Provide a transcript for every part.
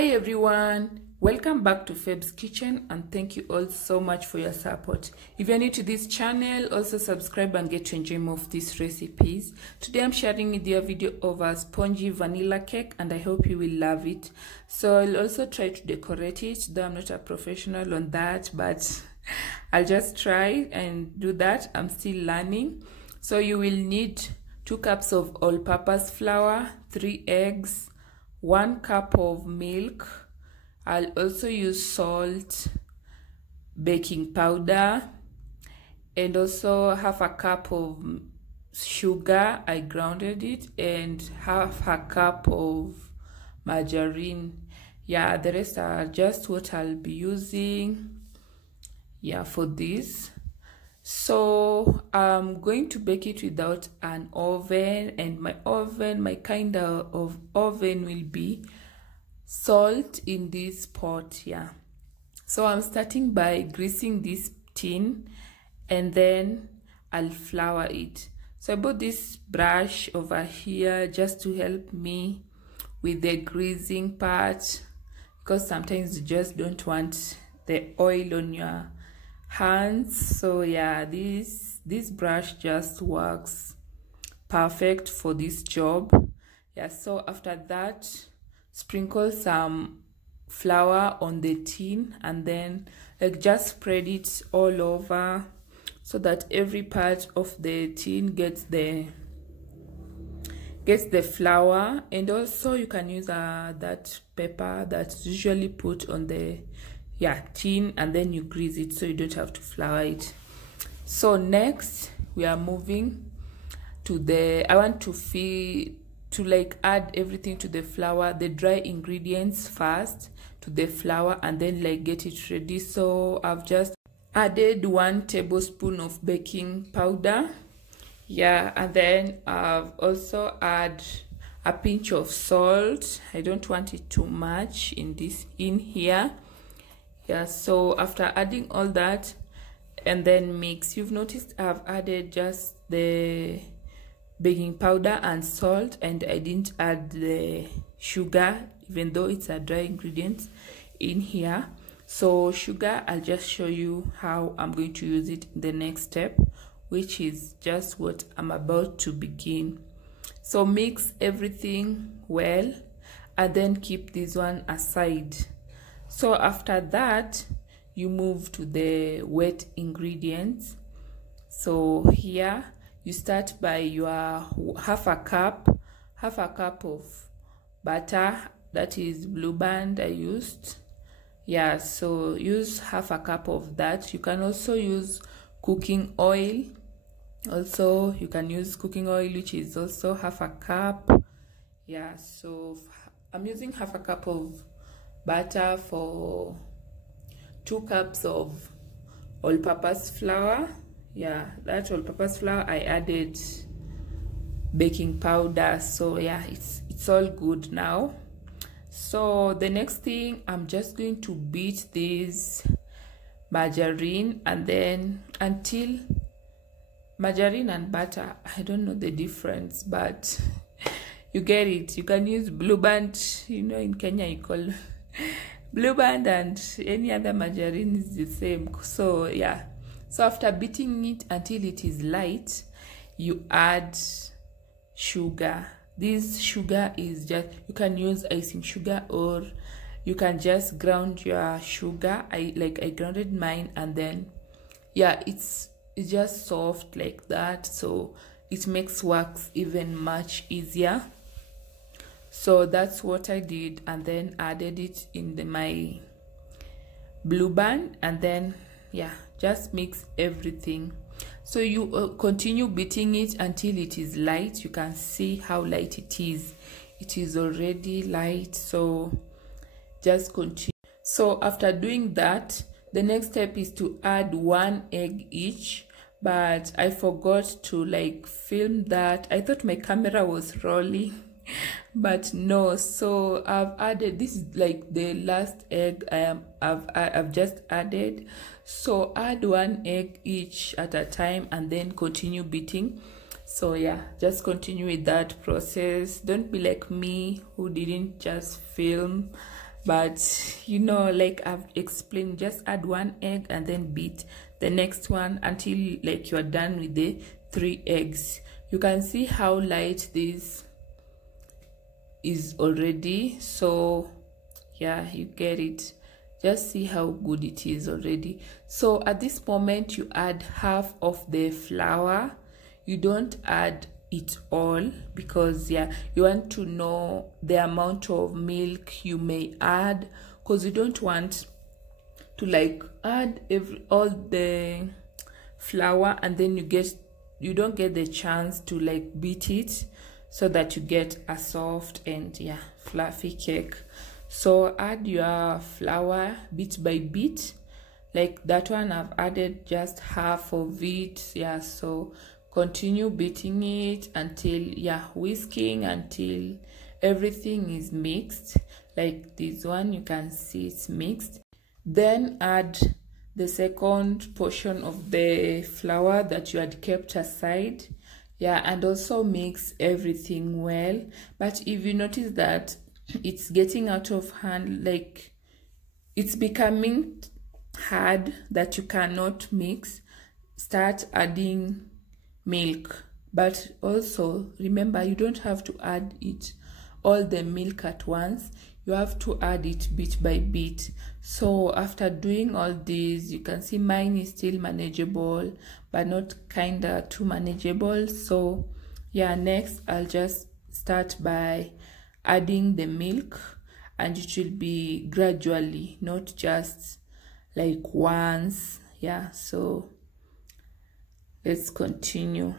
Hi everyone, welcome back to Feb's Kitchen and thank you all so much for your support. If you're new to this channel, also subscribe and get to enjoy more of these recipes. Today I'm sharing with you a video of a spongy vanilla cake and I hope you will love it. So I'll also try to decorate it, though I'm not a professional on that, but I'll just try and do that. I'm still learning. So you will need 2 cups of all-purpose flour, 3 eggs, 1 cup of milk. I'll also use salt, baking powder, and also half a cup of sugar. I grounded it, and half a cup of margarine. Yeah, the rest are just what I'll be using, yeah, for this. So I'm going to bake it without an oven, and my kind of oven will be salt in this pot. Yeah, so I'm starting by greasing this tin and then I'll flour it. So I bought this brush over here just to help me with the greasing part, because sometimes you just don't want the oil on your hands. So yeah, this brush just works perfect for this job. Yeah, so after that, sprinkle some flour on the tin and then just spread it all over so that every part of the tin gets the flour. And also you can use that pepper that's usually put on the tin, and then you grease it so you don't have to flour it. So next we are moving to I want to add everything to the flour, the dry ingredients first to the flour, and then get it ready. So I've just added 1 tablespoon of baking powder, yeah, and then I've also add a pinch of salt. I don't want it too much in here. Yeah, so after adding all that and then mix, you've noticed I've added just the baking powder and salt, and I didn't add the sugar, even though it's a dry ingredient in here. So sugar, I'll just show you how I'm going to use it in the next step, which is just what I'm about to begin. So mix everything well and then keep this one aside. So after that, you move to the wet ingredients. So here you start by your half a cup of butter, that is Blue Band I used. Yeah, so use half a cup of that. You can also use cooking oil. Also you can use cooking oil, which is also half a cup. Yeah, so I'm using half a cup of butter for 2 cups of all-purpose flour. Yeah, that all-purpose flour, I added baking powder. So yeah, it's all good now. So the next thing, I'm just going to beat this margarine, and then until margarine and butter, I don't know the difference, but you get it. You can use Blue Band, in Kenya you call Blue Band, and any other margarine is the same. So yeah, so after beating it until it is light, you add sugar. This sugar is just, you can use icing sugar or you can just ground your sugar. I grounded mine, and then yeah, it's just soft like that, so it makes works even much easier. So that's what I did, and then added it in my Blue Band, and then yeah, just mix everything. So you continue beating it until it is light. You can see how light it is. It is already light, so just continue. So after doing that, the next step is to add 1 egg each, but I forgot to film that. I thought my camera was rolling but no. So I've added, this is the last egg I've just added. So add 1 egg each at a time and then continue beating. So yeah, just continue with that process. Don't be like me who didn't just film but you know, like I've explained, just add 1 egg and then beat the next one until like you're done with the 3 eggs. You can see how light this is already. So yeah, you get it. Just see how good it is already. So at this moment you add half of the flour. You don't add it all because yeah, you want to know the amount of milk you may add, because you don't want to like add all the flour and then you don't get the chance to like beat it so that you get a soft and yeah, fluffy cake. So add your flour bit by bit. Like that one I've added just half of it. Yeah, so continue beating it until yeah, whisking until everything is mixed. Like this one, you can see it's mixed. Then add the second portion of the flour that you had kept aside. Yeah, and also mix everything well. But if you notice that it's getting out of hand, like it's becoming hard that you cannot mix, start adding milk. But also remember, you don't have to add it all the milk at once. You have to add it bit by bit. So after doing all this, you can see mine is still manageable, but not kinda too manageable. So yeah, next I'll just start by adding the milk, and it should be gradually, not just like once. Yeah, so let's continue.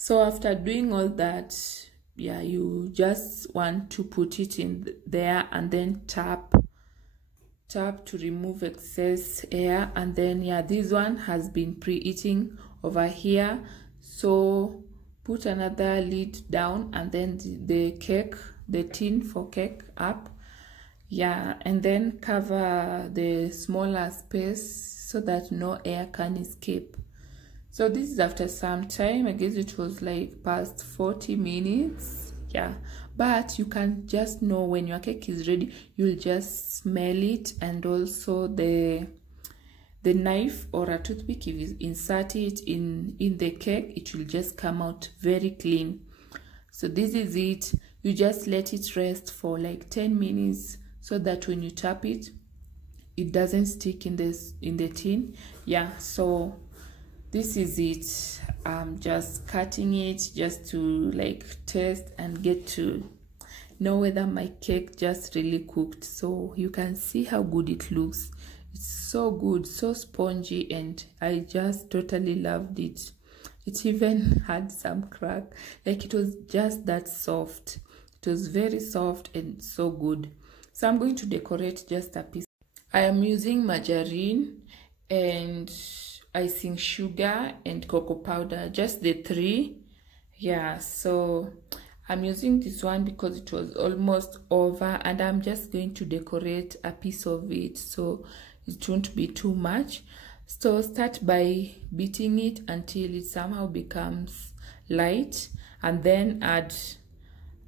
So after doing all that, yeah, you just want to put it in there and then tap to remove excess air. And then yeah, this one has been preheating over here, so put another lid down and then the tin for cake up. Yeah, and then cover the smaller space so that no air can escape. So this is after some time. I guess it was like past 40 minutes. Yeah, but you can just know when your cake is ready. You'll just smell it, and also the the knife or a toothpick, if you insert it in the cake, it will just come out very clean. So this is it. You just let it rest for like 10 minutes so that when you tap it, it doesn't stick in the tin. Yeah, so this is it. I'm just cutting it just to like taste and get to know whether my cake just really cooked. So you can see how good it looks. It's so good, so spongy, and I just totally loved it. It even had some crack, like it was just that soft. It was very soft and so good. So I'm going to decorate just a piece. I am using margarine and icing sugar and cocoa powder, just the three. Yeah, so I'm using this one because it was almost over, and I'm just going to decorate a piece of it so it won't be too much. So start by beating it until it somehow becomes light, and then add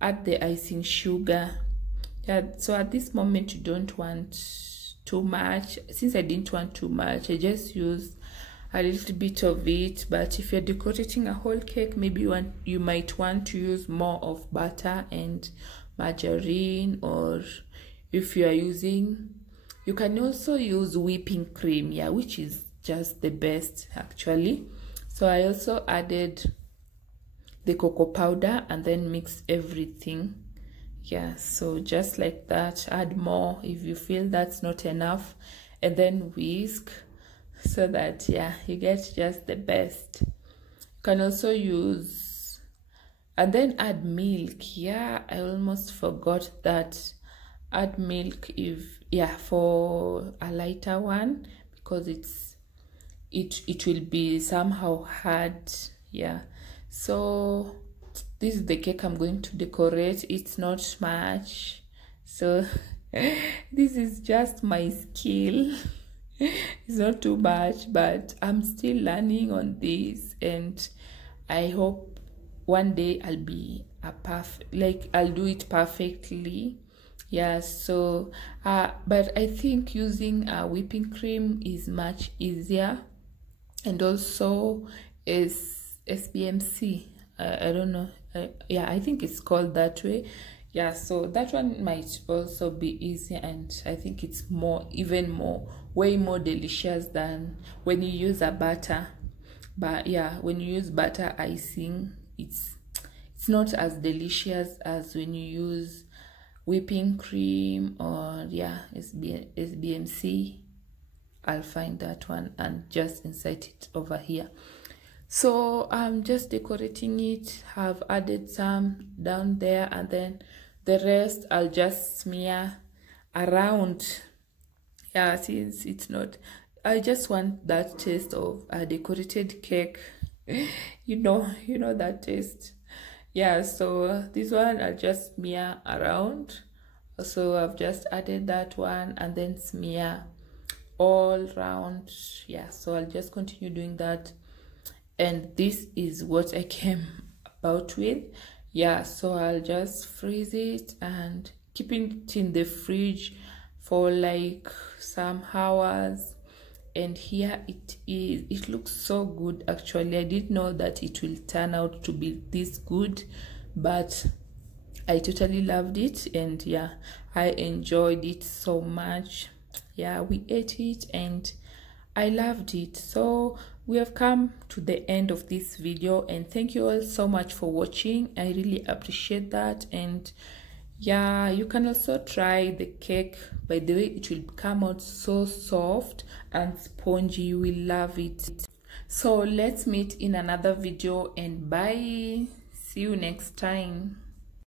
the icing sugar. Yeah, so at this moment you don't want too much. Since I didn't want too much, I just used a little bit of it. But if you're decorating a whole cake, maybe you might want to use more of butter and margarine, or if you are using, you can also use whipping cream, yeah, which is just the best actually. So I also added the cocoa powder and then mix everything. Yeah, so just like that. Add more if you feel that's not enough, and then whisk so that, yeah, you get just the best. You can also use, and then add milk. Yeah, I almost forgot that. Add milk if, yeah, for a lighter one, because it will be somehow hard. Yeah, so this is the cake I'm going to decorate. It's not much, so this is just my skill. It's not too much, but I'm still learning on this, and I hope one day I'll be I'll do it perfectly. Yeah, so but I think using whipping cream is much easier, and also is SBMC. I don't know. Yeah, I think it's called that way. Yeah, so that one might also be easier, and I think it's way more delicious than when you use a butter. But yeah, when you use butter icing, it's not as delicious as when you use whipping cream, or yeah, SBMC. I'll find that one and just insert it over here. So I'm just decorating it. Have added some down there, and then the rest I'll just smear around. Yeah, since it's not, I just want that taste of a decorated cake. you know that taste. Yeah, so this one I'll just smear around. So I've just added that one, and then smear all round. Yeah, so I'll just continue doing that, and this is what I came about with. Yeah, so I'll just freeze it and keep it in the fridge for like some hours. And here it is. It looks so good actually. I didn't know that it will turn out to be this good, but I totally loved it, and yeah, I enjoyed it so much. Yeah, we ate it and I loved it. So we have come to the end of this video, and thank you all so much for watching. I really appreciate that. And yeah, you can also try the cake. By the way, it will come out so soft and spongy. You will love it. So let's meet in another video, and bye. See you next time.